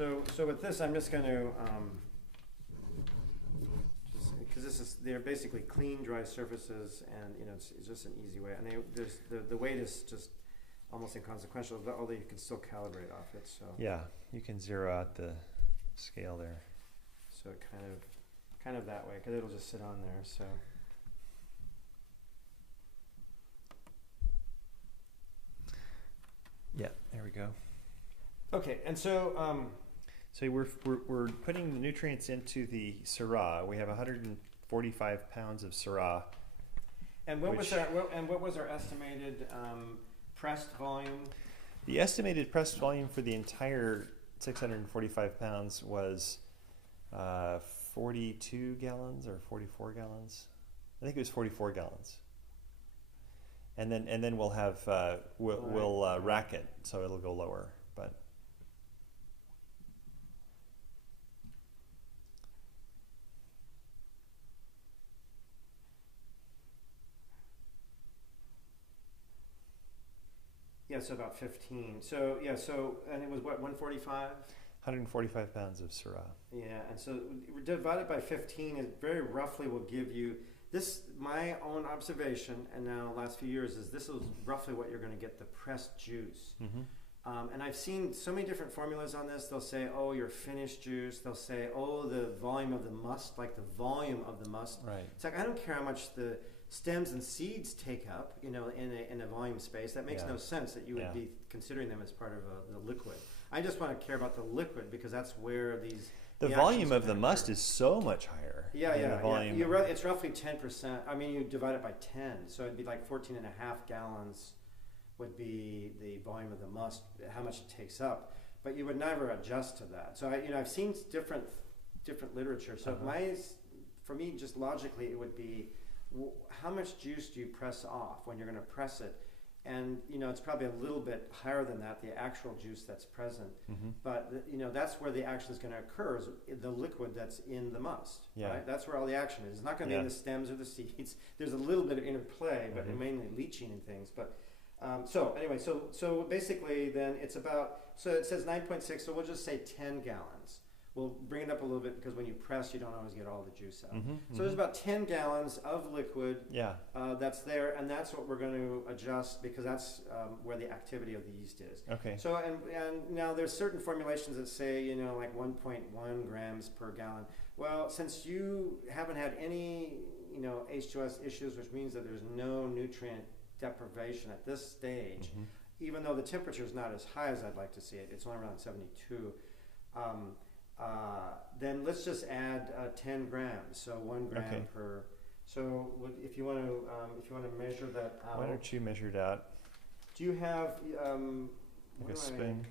So with this, I'm just going to, because they're basically clean, dry surfaces, and it's just an easy way. And the weight is just almost inconsequential, although you can still calibrate off it. So yeah, you can zero out the scale there. So it kind of that way, because it'll just sit on there. So. Yeah, there we go. Okay, and so so we're putting the nutrients into the Syrah. We have 145 pounds of Syrah. And what was our estimated pressed volume? The estimated pressed volume for the entire 645 pounds was 42 gallons or 44 gallons. I think it was 44 gallons. And then we'll have we'll rack it so it'll go lower, but yeah, so about 15. So yeah, and it was what, 145? 145 pounds of Syrah. Yeah, and so divided by 15 is very roughly will give you this. My own observation, and now the last few years, is this is roughly what you're going to get, the pressed juice. Mm-hmm. And I've seen so many different formulas on this. They'll say, oh, your finished juice. They'll say, oh, the volume of the must, like the volume of the must. Right. It's like, I don't care how much the stems and seeds take up, in a volume space. That makes no sense that you would be considering them as part of the liquid. I just want to care about the liquid, because that's where the volume of the must is so much higher. Yeah. Volume it's roughly 10%. I mean, you divide it by 10, so it'd be like 14 and a half gallons would be the volume of the must, how much it takes up. But you would never adjust to that. So I've seen different literature. So for me, just logically, it would be how much juice do you press off when you're going to press it? And it's probably a little bit higher than that, the actual juice that's present. Mm-hmm. But that's where the action is going to occur, is the liquid that's in the must. Yeah. Right? That's where all the action is. It's not going to be in the stems or the seeds. There's a little bit of interplay, but mainly leaching and things. But so anyway, so basically then it's about, so it says 9.6, so we'll just say 10 gallons. We'll bring it up a little bit, because when you press, you don't always get all the juice out. Mm-hmm, so there's about 10 gallons of liquid that's there, and that's what we're going to adjust, because that's where the activity of the yeast is. Okay. So and now there's certain formulations that say like 1.1 grams per gallon. Well, since you haven't had any H2S issues, which means that there's no nutrient deprivation at this stage, even though the temperature is not as high as I'd like to see it, it's only around 72. Then let's just add 10 grams, so 1 gram per. So if you want to measure that out. Why don't you measure it out? Do you have like a spoon?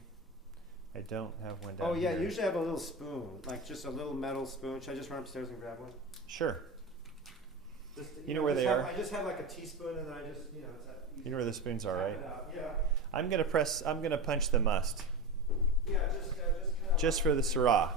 I don't have one down Oh yeah, here. usually I have a little spoon, like just a little metal spoon. Should I just run upstairs and grab one? Sure. Just, you know where they are? I just have like a teaspoon, and then I just it's that. You know where the spoons are, right? Yeah. I'm gonna punch the must. Yeah, just for the Syrah.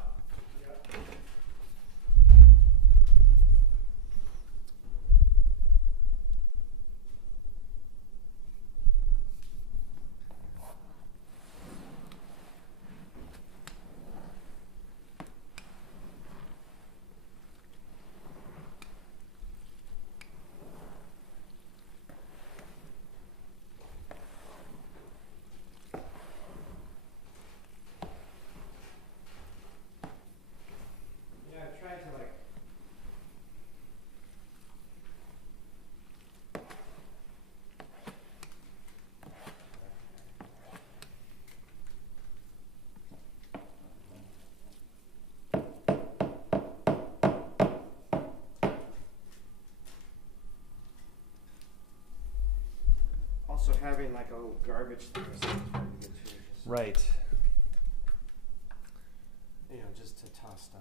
Also having like a little garbage thing or something very good too. Right. Just to toss stuff.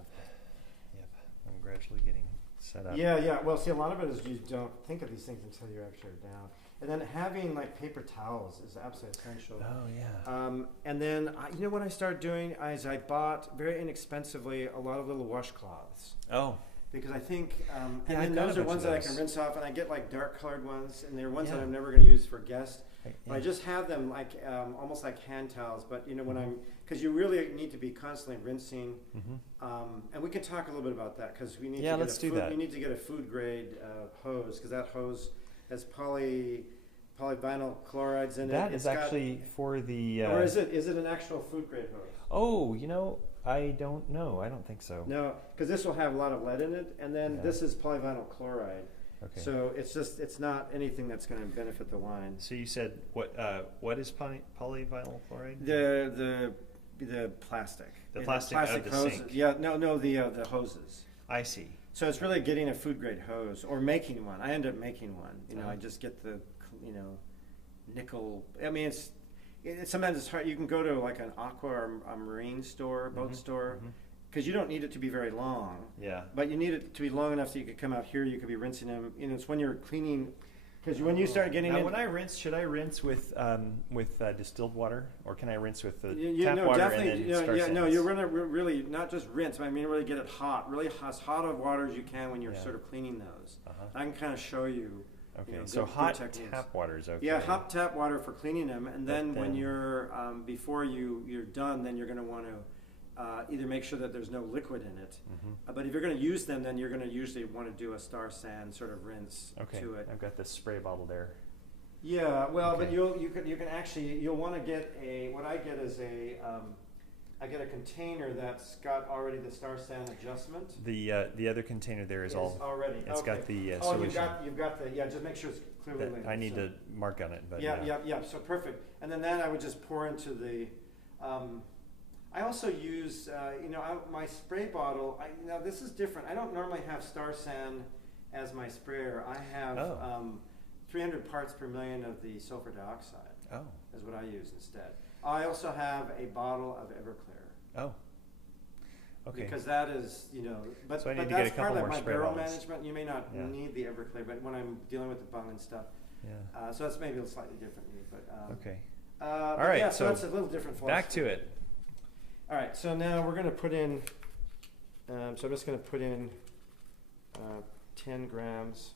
Yep. I'm gradually getting set up. Yeah. Well, see, a lot of it is you don't think of these things until you're actually down. And then having like paper towels is absolutely essential. Oh yeah. And then what I started doing is I bought very inexpensively a lot of little washcloths. Oh. Because I think, and then those are ones that I can rinse off, and I get like dark colored ones, and they're ones that I'm never going to use for guests. But I just have them like almost like hand towels. But you know when because you really need to be constantly rinsing. And we can talk a little bit about that because we need to let's do that. We need to get a food grade hose because that hose has polyvinyl chlorides in it. That is actually for the. Or is it an actual food grade hose? Oh, you know, I don't know. I don't think so. No, because this will have a lot of lead in it, and then this is polyvinyl chloride. Okay. So it's not anything that's going to benefit the wine. So you said what is polyvinyl chloride? The plastic. The plastic of the hoses. sink. Yeah, no, the hoses. I see. So it's really getting a food grade hose or making one. I end up making one. You know, I just get the nickel. I mean, sometimes it's hard. You can go to like an aqua or a marine store, boat store. Because you don't need it to be very long. Yeah. But you need it to be long enough so you could come out here. You could be rinsing them. You know, it's when you're cleaning. Because when you start getting when I rinse, should I rinse with distilled water, or can I rinse with the tap no, water definitely, and then no, you're gonna really not just rinse. I mean, really get it hot, really as hot of water as you can when you're sort of cleaning those. I can kind of show you. Okay, so hot tap water is okay. Yeah, hot tap water for cleaning them, and then when you're before you're done, then you're going to want to either make sure that there's no liquid in it. But if you're going to use them, then you're going to usually want to do a Star San sort of rinse to it. I've got this spray bottle there. Yeah, well, but you can actually you'll want to get what I get is I get a container that's got already the Star San adjustment. The other container there is all already. It's got the oh, solution. you've got the just make sure it's clearly labeled. I need to mark on it, but yeah. So perfect. And then that I would just pour into the. I also use my spray bottle. Now this is different. I don't normally have Star San as my sprayer. I have 300 parts per million of the sulfur dioxide. Is what I use instead. I also have a bottle of Everclear. Okay. Because that is, but, so I need but to that's get a couple part of more my spray barrel bottles. management. You may not need the Everclear, but when I'm dealing with the bung and stuff, so that's maybe a slightly different. But okay. All right. Yeah, so it's a little different philosophy. Back to it. All right. So now we're going to put in. So I'm just going to put in 10 grams.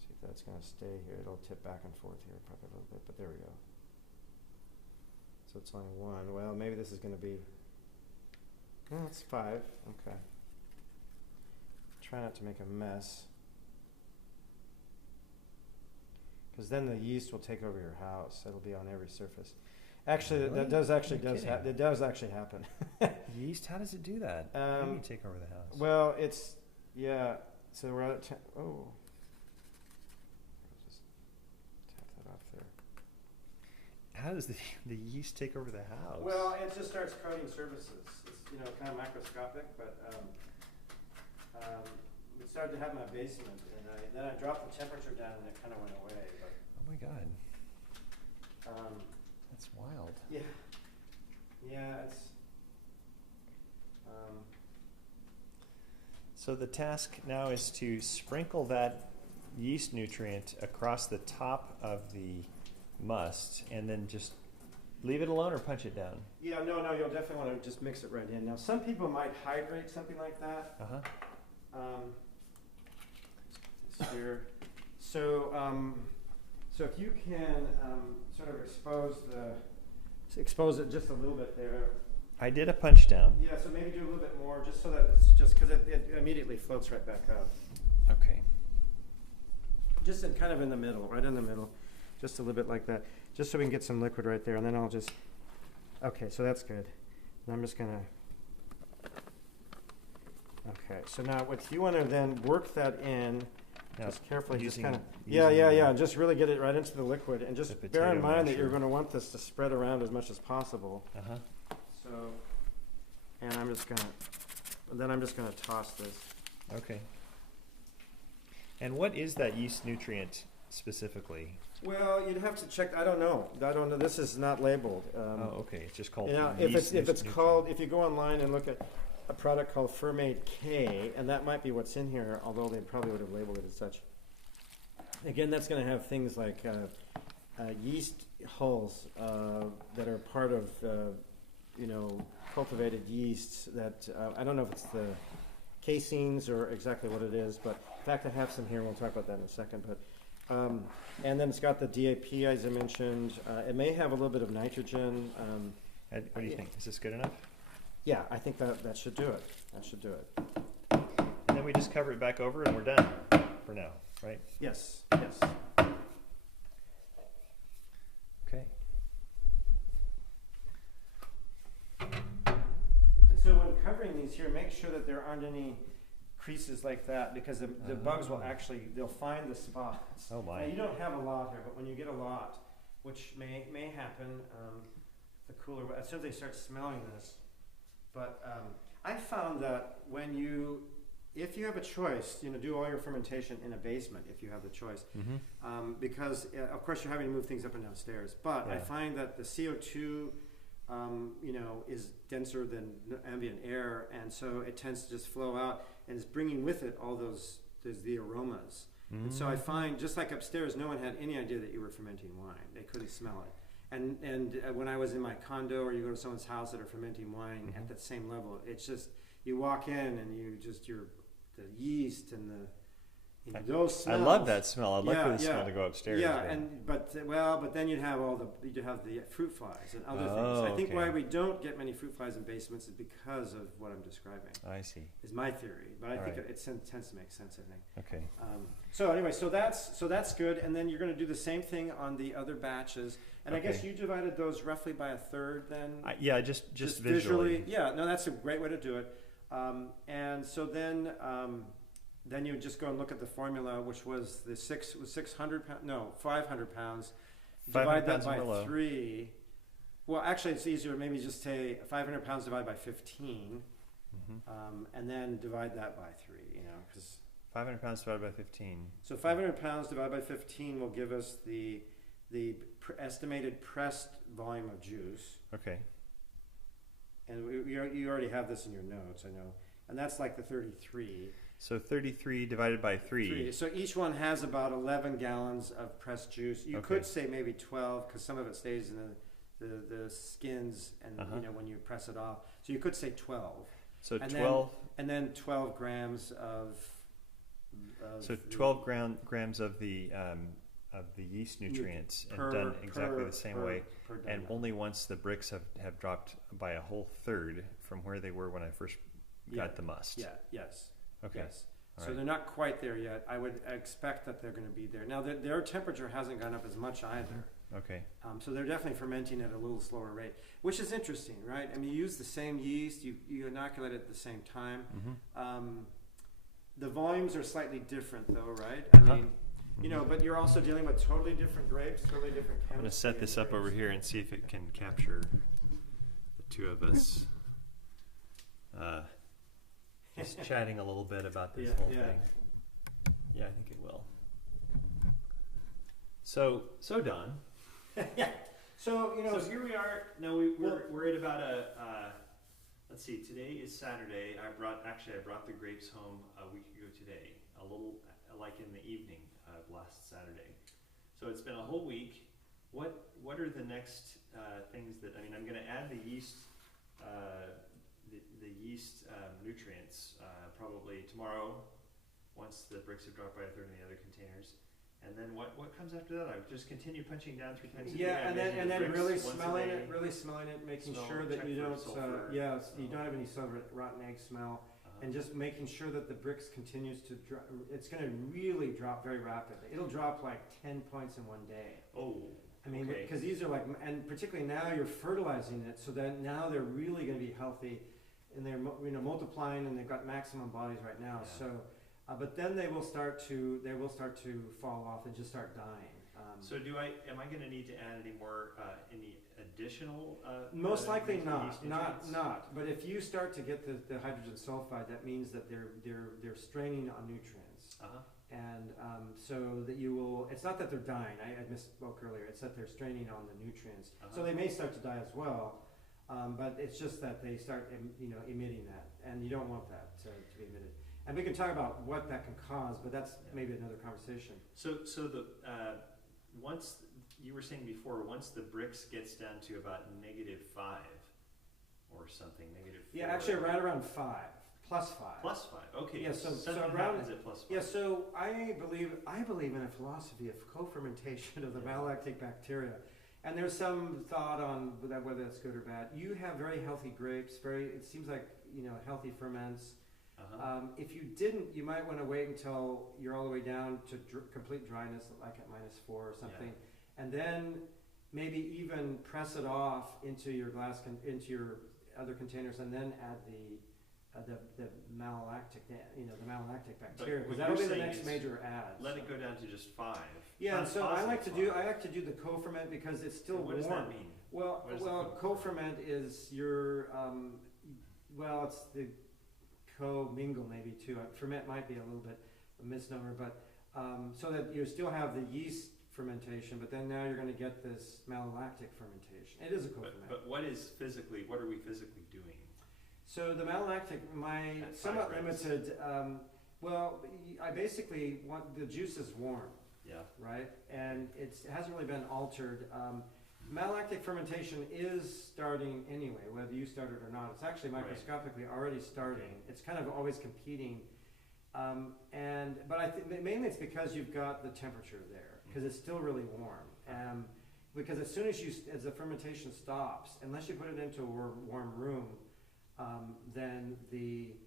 See if that's going to stay here. It'll tip back and forth here probably a little bit, but there we go. So it's only one. Well, maybe this is going to be. Oh, it's 5. Okay. Try not to make a mess. Because then the yeast will take over your house. It'll be on every surface. Actually, really? That does actually it does actually happen. Yeast? How does it do that? How do you take over the house? Well, it's So we're at 10. Oh. Just tap that off there. How does the yeast take over the house? Well, it just starts coating surfaces. It's kind of microscopic, but it started to happen in my basement, and then I dropped the temperature down, and it kind of went away. But oh my God, that's wild. Yeah, it's. So the task now is to sprinkle that yeast nutrient across the top of the must, and then just leave it alone or punch it down? Yeah, no, you'll definitely want to just mix it right in. Now, some people might hydrate something like that. Here. So if you can sort of expose it just a little bit there. I did a punch down. Yeah, so maybe do a little bit more, just so that it's just because it immediately floats right back up. Okay. Just kind of in the middle, right in the middle, just a little bit like that. Just so we can get some liquid right there, and then I'll just, okay, so that's good. And I'm just gonna, okay, so now what you wanna then work that in, now just carefully, just kind of, yeah, just really get it right into the liquid, and just bear in mind that you're gonna want this to spread around as much as possible. So, and I'm just gonna toss this. Okay. And what is that yeast nutrient specifically? Well, you'd have to check. I don't know. This is not labeled. Okay. It's just called. If you go online and look at a product called Fermate K, and that might be what's in here, although they probably would have labeled it as such. Again, that's going to have things like yeast hulls that are part of cultivated yeasts. That I don't know if it's the casings or exactly what it is, but in fact, I have some here. We'll talk about that in a second, but. And then it's got the DAP, as I mentioned. It may have a little bit of nitrogen. What do you think? Is this good enough? Yeah, I think that should do it. That should do it. And then we just cover it back over and we're done for now, right? Yes, yes. Okay. And so when covering these here, make sure that there aren't any creases like that, because the bugs will actually, they'll find the spots. Oh my. Now, you don't have a lot here, but when you get a lot, which may happen, the cooler, as soon as they start smelling this. But I found that if you have a choice, do all your fermentation in a basement if you have the choice, because of course you're having to move things up and downstairs. But I find that the CO2, is denser than ambient air, and so it tends to just flow out, and it's bringing with it all the aromas. And so I find, just like upstairs, no one had any idea that you were fermenting wine. They couldn't smell it. And when I was in my condo, or you go to someone's house that are fermenting wine at that same level, it's just, you walk in and the yeast and those smells. I love that smell. I'd like for the smell to go upstairs. Yeah, but then you'd have the fruit flies and other things. I think why we don't get many fruit flies in basements is because of what I'm describing. I see. Is my theory, but I think it tends to make sense. I think. Okay. So anyway, so that's good, and then you're going to do the same thing on the other batches. And I guess you divided those roughly by a third, then. Just visually. Yeah, no, that's a great way to do it. And so then you just go and look at the formula, which was 600 pounds. No, 500 pounds. Divide that by 3. Well, actually, it's easier. Maybe just say 500 pounds divided by 15, and then divide that by 3. Because 500 pounds divided by 15. So 500 pounds divided by 15 will give us the estimated pressed volume of juice. Okay. And you already have this in your notes, I know. And that's like the 33. So 33 divided by 3. So each one has about 11 gallons of pressed juice. You could say maybe 12, because some of it stays in the skins and when you press it off. So you could say 12. So 12. And then 12 grams of so 12 grams of the yeast nutrients, and done exactly the same way. And only once the bricks have dropped by a whole third from where they were when I first got the must. Yeah. Yes. Okay. Yes. All So right. they're not quite there yet. I would expect that they're going to be there. Now, their temperature hasn't gone up as much either. Okay. So they're definitely fermenting at a little slower rate, which is interesting, right? I mean, you use the same yeast, you inoculate it at the same time. The volumes are slightly different, though, right? I mean, but you're also dealing with totally different grapes, totally different chemistry. I'm going to set this up over here and see if it can capture the two of us just chatting a little bit about this whole thing. Yeah, I think it will. So Don. Yeah. So So here we are. No, we're at about let's see. Today is Saturday. I brought the grapes home a week ago today. A little like in the evening of last Saturday. So it's been a whole week. What are the next things that I'm going to add the yeast the yeast nutrients probably tomorrow once the bricks have dropped by a third in the other containers. And then what comes after that? I would just continue punching down 3 times a day. Yeah, and then really smelling it, making sure that you don't you don't have any silver rotten egg smell, and just making sure that the bricks continues to drop. It's going to really drop very rapidly. It'll drop like 10 points in one day. Oh. I mean, because these are like, and particularly now you're fertilizing it, so that now they're really going to be healthy, and they're multiplying, and they've got maximum bodies right now. Yeah. So, but then they will start to fall off and just start dying. So am I going to need to add any additional? Most likely not. But if you start to get the hydrogen sulfide, that means that they're straining on nutrients. And so that you will, it's not that they're dying, I misspoke earlier, it's that they're straining on the nutrients. So they may start to die as well, but it's just that they start emitting that, and you don't want that to be emitted. And we can talk about what that can cause, but that's maybe another conversation. So the once, you were saying before, once the bricks gets down to about -5 or something, -4. Yeah, actually right around 5. +5. +5. Okay. Yeah, so 7.5 around is at +5. yeah. So I believe in a philosophy of co-fermentation of the malolactic bacteria, and there's some thought on whether that's good or bad. You have very healthy grapes. It seems like healthy ferments. If you didn't, you might want to wait until you're all the way down to complete dryness, like at -4 or something, and then maybe even press it off into your into your other containers, and then add the malolactic, the malolactic bacteria, because that'll be the next major add. Let it go down to just 5. Yeah, and so I like to do the co-ferment because it's still warm. What does that mean? Well, co-ferment is your it's the co-mingle maybe too. Ferment might be a little bit a misnomer, but so that you still have the yeast fermentation, but then now you're going to get this malolactic fermentation. It is a co-ferment. But what are we physically doing? So the malolactic, somewhat limited. I basically want the juice is warm. Yeah. Right, and it hasn't really been altered. Malolactic fermentation is starting anyway, whether you started or not. It's actually microscopically already starting. Okay. It's kind of always competing, but I think mainly it's because you've got the temperature there, because it's still really warm. Because as soon as the fermentation stops, unless you put it into a warm room, then the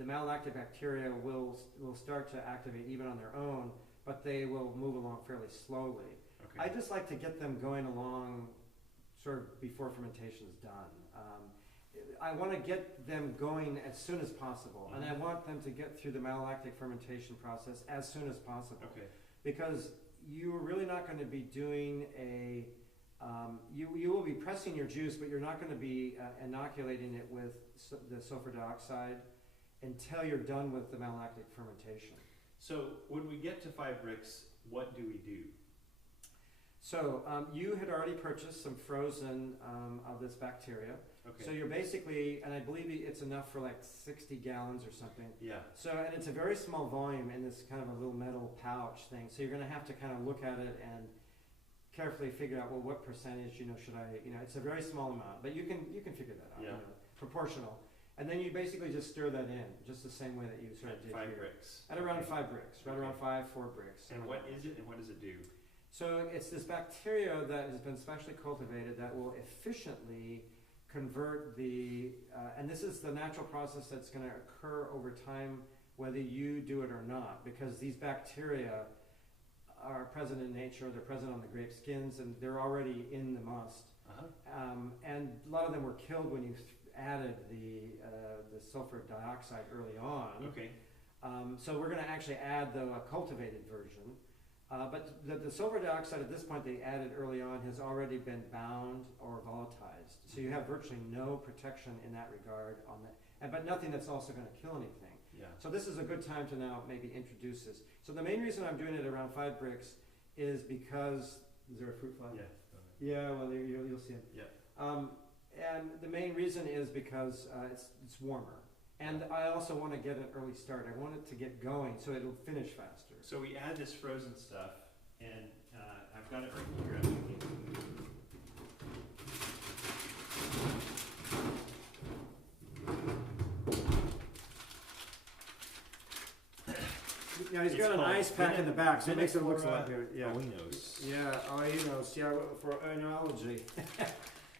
malolactic bacteria will start to activate even on their own, but they will move along fairly slowly. Okay. I just like to get them going along sort of before fermentation is done. I want to get them going as soon as possible, and I want them to get through the malolactic fermentation process as soon as possible. Okay. Because you're really not going to be doing you will be pressing your juice, but you're not going to be inoculating it with the sulfur dioxide until you're done with the malolactic fermentation. So when we get to 5 Brix, what do we do? So you had already purchased some frozen of this bacteria. Okay. So you're basically, and I believe it's enough for like 60 gallons or something. Yeah. So, and it's a very small volume in this kind of a little metal pouch thing. So you're going to have to kind of look at it and carefully figure out, well, what percentage, should I, it's a very small amount, but you can figure that out. Yeah. Proportional. And then you basically just stir that in, just the same way that you sort of did 5 here. Brix. At around 5 Brix, right around 4 Brix. And what is it, and what does it do? So it's this bacteria that has been specially cultivated that will efficiently convert and this is the natural process that's going to occur over time, whether you do it or not, because these bacteria are present in nature, they're present on the grape skins, and they're already in the must. And a lot of them were killed when you added the sulfur dioxide early on. Okay. So we're going to actually add the cultivated version. But the sulfur dioxide at this point they added early on has already been bound or volatilized. So you have virtually no protection in that regard on that, but nothing that's also going to kill anything. Yeah. So this is a good time to now maybe introduce this. So the main reason I'm doing it around 5 Brix is because, is there a fruit fly? Yeah. Yeah, well you'll see it. Yeah. And the main reason is because it's warmer. And I also want to get an early start. I want it to get going so it'll finish faster. So we add this frozen stuff, and I've got it right here. Yeah, he's got an ice pack in the back, so it makes it look a lot better. Yeah. Oinos. Yeah, oinos. Yeah, for oinology.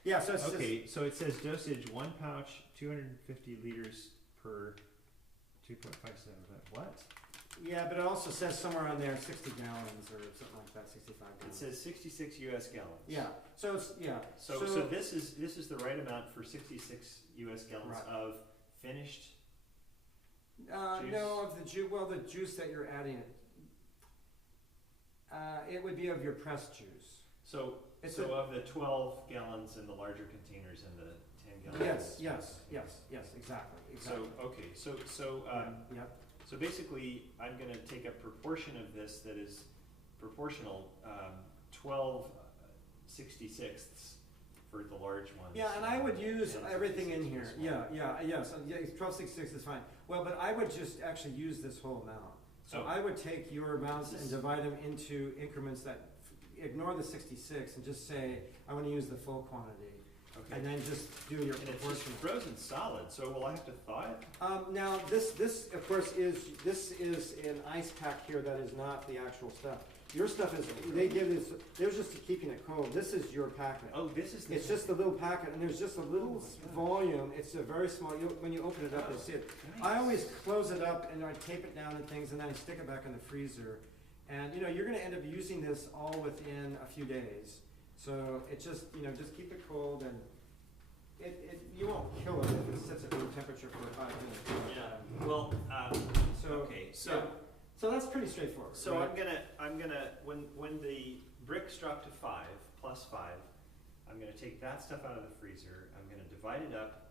Yeah, so it's okay. So it says dosage 1 pouch, 250 liters per 2.57. What? Yeah, but it also says somewhere on there 60 gallons or something like that, 65 gallons. It says 66 U.S. gallons. Yeah. So it's So this is the right amount for 66 U.S. gallons of finished. Juice? No, of the juice. Well, the juice that you're adding, it would be of your pressed juice. So of the 12 gallons in the larger containers and the 10 gallons. Yes, exactly. So basically, I'm going to take a proportion of this that is proportional, 12 66ths for the large ones. Yeah, and I would use everything in here. Yes, 1266 is fine. Well, but I would just actually use this whole amount. So I would take your amounts and divide them into increments that ignore the 66 and just say I want to use the full quantity. Okay. and then just do your And it's just proportional. frozen solid, so will I have to thaw it? Now, this of course is an ice pack here that is not the actual stuff. Your stuff is, they give this, they're just keeping it cold. This is your packet. Oh, this is the. It's just a little packet, and there's just a little volume. It's a very small, when you open it up, you'll see it. Nice. I always close it up and I tape it down and things, and then I stick it back in the freezer. And you're gonna end up using this all within a few days. So it just, just keep it cold, and you won't kill it if it sits at room temperature for 5 minutes. Yeah, well, So, okay, so. yeah. So that's pretty straightforward. So right? I'm gonna, when the bricks drop to 5, plus 5, I'm gonna take that stuff out of the freezer, I'm gonna divide it up,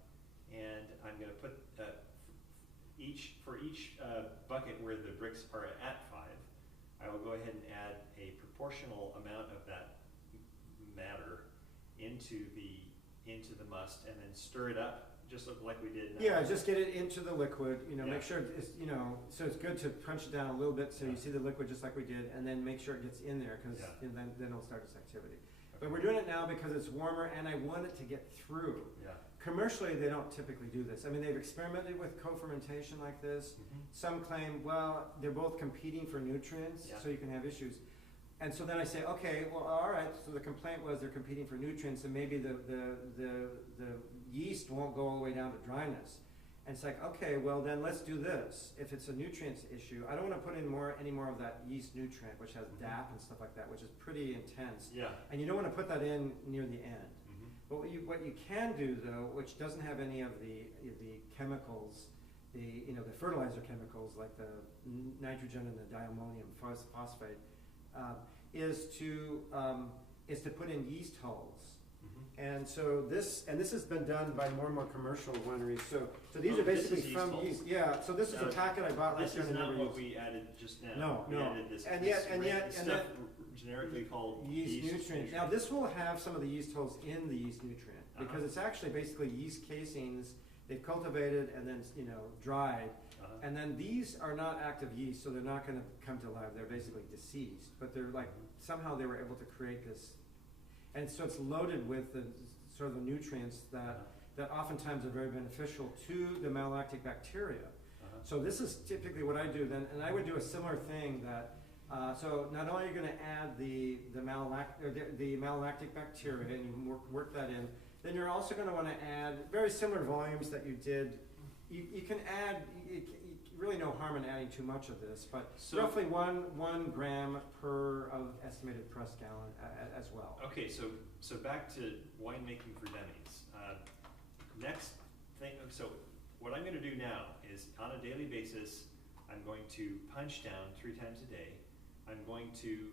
and I'm gonna put, for each bucket where the bricks are at 5, I will go ahead and add a proportional amount of that matter into the must, and then stir it up, just like we did now. Yeah, just get it into the liquid, Yeah. make sure it's, so it's good to punch it down a little bit so Yeah. you see the liquid just like we did, and then make sure it gets in there, because Yeah. then it'll start its activity. But we're doing it now because it's warmer and I want it to get through. Yeah. Commercially, they don't typically do this. I mean, they've experimented with co-fermentation like this. Mhm. Some claim, well, they're both competing for nutrients, Yeah. so you can have issues. And so then I say, okay, well, all right, so the complaint was they're competing for nutrients, and maybe the yeast won't go all the way down to dryness. And it's like, okay, well then let's do this. If it's a nutrients issue, I don't want to put in any more of that yeast nutrient, which has DAP and stuff like that, which is pretty intense. Yeah. And you don't want to put that in near the end. Mhm. But what you can do though, which doesn't have any of the chemicals, the fertilizer chemicals like the nitrogen and the diammonium phosphate, is to put in yeast hulls. Mhm. And so this has been done by more and more commercial wineries. So these Oh, are this basically is yeast from hulls? yeast. Yeah. So this is a No, packet I bought last This year is and not never what used. we added just now. No, We no. added this, And yet- stuff generically called Yeast nutrient. Now this will have some of the yeast hulls in the yeast nutrient because it's actually basically yeast casings they've cultivated and then dried. And then these are not active yeast, so they're not going to come to life. They're basically deceased, but they're like somehow they were able to create this, and so it's loaded with the sort of the nutrients that oftentimes are very beneficial to the malolactic bacteria. So this is typically what I do then, and I would do a similar thing that. So not only are you going to add the malolactic bacteria and you work that in, then you're also going to want to add very similar volumes that you did. You can add. Really no harm in adding too much of this, but roughly one gram per of estimated press gallon as well. Okay, so back to winemaking for dummies. Next thing, so what I'm going to do now is on a daily basis, I'm going to punch down 3 times a day. I'm going to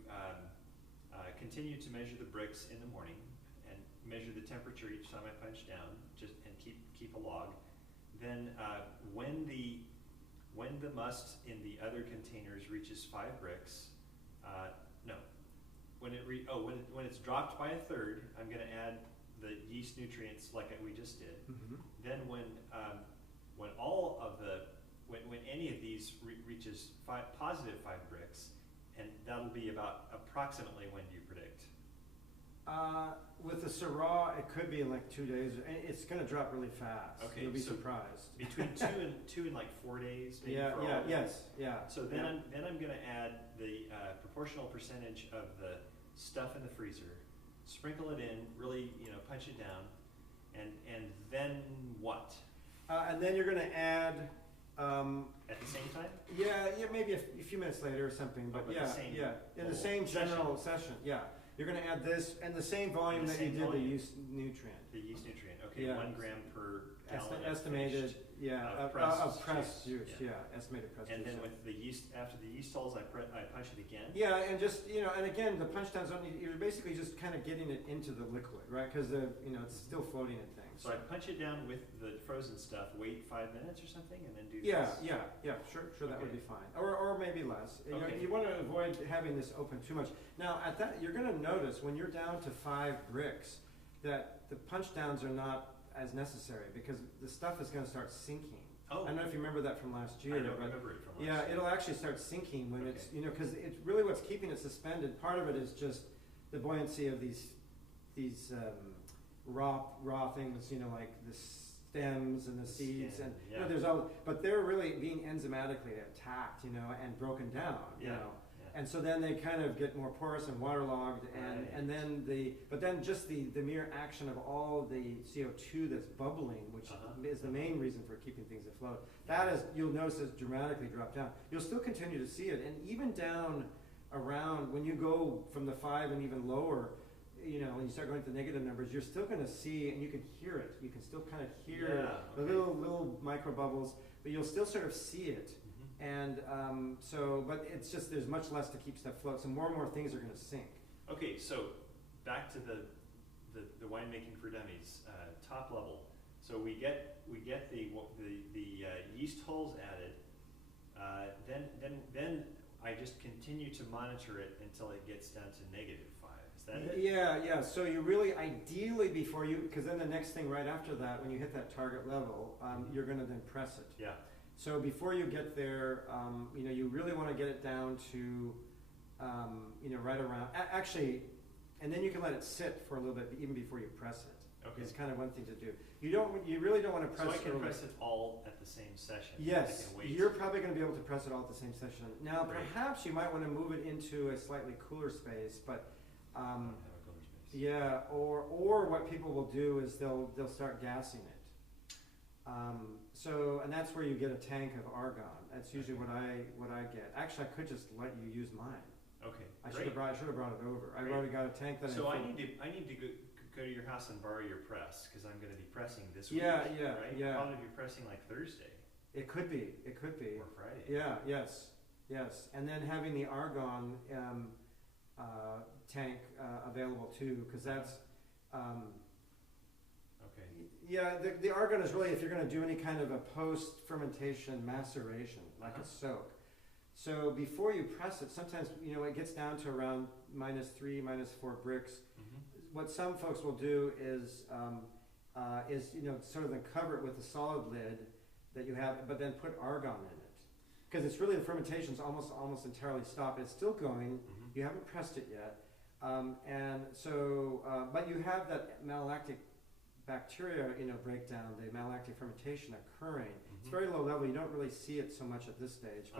continue to measure the bricks in the morning and measure the temperature each time I punch down, and keep a log. Then when the must in the other containers reaches 5 bricks, when it's dropped by a third, I'm going to add the yeast nutrients like we just did. Mm-hmm. Then when any of these reaches positive 5 bricks, and that'll be about approximately when do you predict? With the Syrah, it could be in like 2 days. It's going to drop really fast. Okay, You'll be so surprised. Between two and like 4 days, maybe. Yeah, for yeah, all yes, yeah. So then I'm going to add the proportional percentage of the stuff in the freezer, sprinkle it in, really punch it down, and then what? And then you're going to add. At the same time? Yeah, maybe a few minutes later or something, but the same in the same general session. Yeah, you're going to add this and the same volume that you did the yeast nutrient. The yeast nutrient. Okay, Yeah. 1 gram per gallon. Estimated, finished, of pressed juice. Yeah. Estimated pressed And juice. then with the yeast, after the yeast hulls, I punch it again. Yeah, and just and again, the punch downs don't need. You're basically just kind of getting it into the liquid, right? Because it's still floating in things. So I punch it down with the frozen stuff, wait 5 minutes or something, and then do Yeah, this. sure, that would Okay. be fine, or maybe less. Okay. You want to avoid having this open too much. Now, at that, you're going to notice when you're down to 5 bricks that the punch downs are not as necessary because the stuff is going to start sinking. Oh. I don't know if you remember that from last year. I don't but remember it from last yeah, year. it'll actually start sinking when Okay. it's because it's really what's keeping it suspended. Part of it is just the buoyancy of these raw things, like the stems and the seeds, skin, and there's all, but they're really being enzymatically attacked, and broken down, and so then they kind of get more porous and waterlogged, and then but then just the mere action of all the CO2 that's bubbling, which is the main reason for keeping things afloat, that is, you'll notice, has dramatically dropped down. You'll still continue to see it, and even down around, when you go from the 5 and even lower, when you start going to the negative numbers, you're still going to see, and you can hear it. You can still kind of hear the little micro bubbles, but you'll still sort of see it. And but it's just, there's much less to keep stuff afloat. So more and more things are going to sink. Okay, so back to the winemaking for dummies, top level. So we get the yeast holes added. Then I just continue to monitor it until it gets down to -5. Is that it? Yeah. So you really, ideally, before you, because then the next thing right after that, when you hit that target level, you're going to then press it. Yeah. So before you get there, you really want to get it down to, right around, actually, and then you can let it sit for a little bit even before you press it. Okay. It's kind of one thing to do. You really don't want to press it. So I can press it all at the same session. Yes, I can wait. you're probably going to be able to press it all at the same session. Now, Right. perhaps you might want to move it into a slightly cooler space, but I don't have a cooler space. yeah, or what people will do is they'll start gassing it. And that's where you get a tank of argon. That's usually what I get. Actually, I could just let you use mine. Okay. I should have brought it over. I've already got a tank that. So I need to go to your house and borrow your press, because I'm going to be pressing this week. Yeah, right? yeah. I'll probably be pressing like Thursday. It could be. Or Friday. Yeah. Yes. And then having the argon tank available too, because that's. Okay. Yeah, the argon is really, if you're going to do any kind of a post-fermentation maceration, like a soak. So before you press it, sometimes, it gets down to around -3, -4 bricks. What some folks will do is sort of then cover it with a solid lid that you have, but then put argon in it. Because it's really, the fermentation's almost entirely stopped. It's still going. You haven't pressed it yet. But you have that malolactic bacteria, breakdown, the malolactic fermentation occurring. It's very low level. You don't really see it so much at this stage,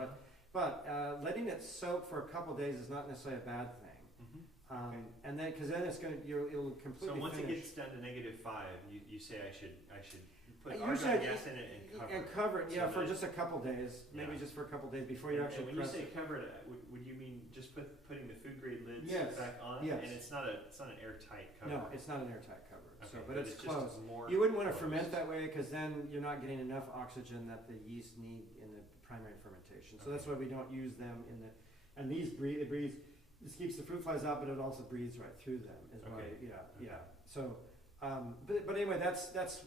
but letting it soak for a couple of days is not necessarily a bad thing. And then, because then it'll completely. So once finish. it gets down to -5, you say I should put Usually argon gas in it and cover it. Yeah, for just a couple of days, maybe just for a couple of days before you actually when press you say it. cover it, would you mean just putting the food grade lids Yes. back on? Yes. And it's not an airtight cover. No, it's not an airtight cover. Okay, But it's close. Just more You wouldn't want to close. ferment that way, because then you're not getting enough oxygen that the yeast need in the primary fermentation. So that's why we don't use them in the. And these breathe. This keeps the fruit flies out, but it also breathes right through them. Is why. Yeah. So, but anyway, that's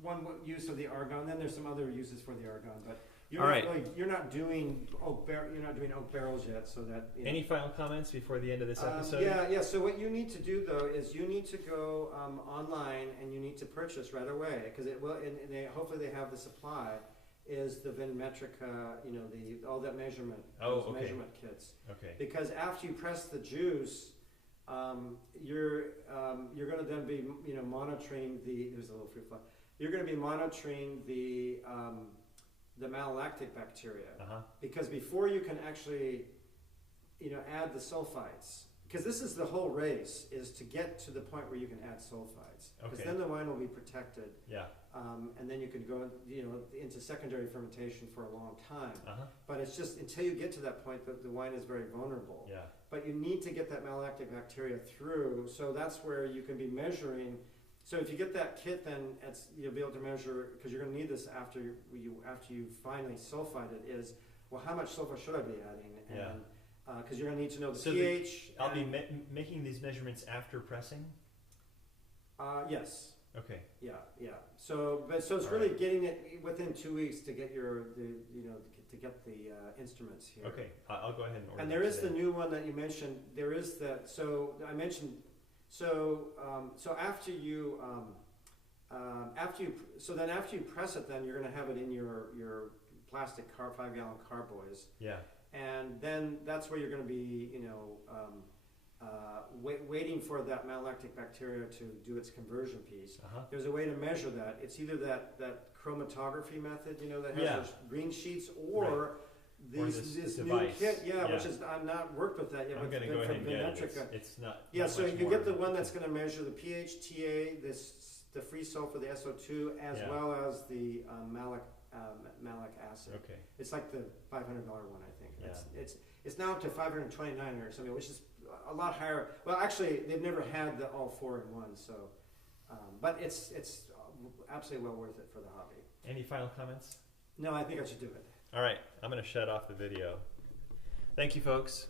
one use of the argon. Then there's some other uses for the argon, but. You're not doing oak barrels yet, so that. Any final comments before the end of this episode? Yeah. So what you need to do though is you need to go online and you need to purchase right away, because it will. And hopefully they have the supply. Is the Vinimetrica, all that measurement, measurement kits. Okay. Because after you press the juice, you're going to then be monitoring there's a little fruit fly. You're going to be monitoring the malolactic bacteria, because before you can actually add the sulfites, because this is the whole race, is to get to the point where you can add sulfites, because then the wine will be protected. Yeah. And then you can go into secondary fermentation for a long time. But it's just until you get to that point that the wine is very vulnerable. Yeah. But you need to get that malolactic bacteria through, so that's where you can be measuring. So if you get that kit, then you'll be able to measure, because you're going to need this after you finally sulfite it, is, well, how much sulfur should I be adding? And, because you're going to need to know the pH. I'll be making these measurements after pressing? Yes. Okay. Yeah. So it's really getting it within 2 weeks to get to get the instruments here. Okay, I'll go ahead and order. And there is the new one that you mentioned. There is that. So I mentioned. So after you press it, then you're going to have it in your plastic 5-gallon carboys. Yeah. And then that's where you're going to be, waiting for that malolactic bacteria to do its conversion piece. Uh-huh. There's a way to measure that. It's either that chromatography method, you know, that has Yeah. those green sheets, or Or this new device. kit, Yeah. which is I've not worked with that yet. I'm but going to go from ahead and get it. Vinetrica. It's not. Yeah, not so much you more. get the one that's going to measure the pH, TA, the free sulfur, the SO2, as Yeah. well as the malic acid. Okay. It's like the $500 one, I think. Yeah. It's now up to 529 or something, which is a lot higher. Well, actually, they've never had the all 4 in one, so. But it's absolutely well worth it for the hobby. Any final comments? No, I think I should do it. All right, I'm going to shut off the video. Thank you, folks.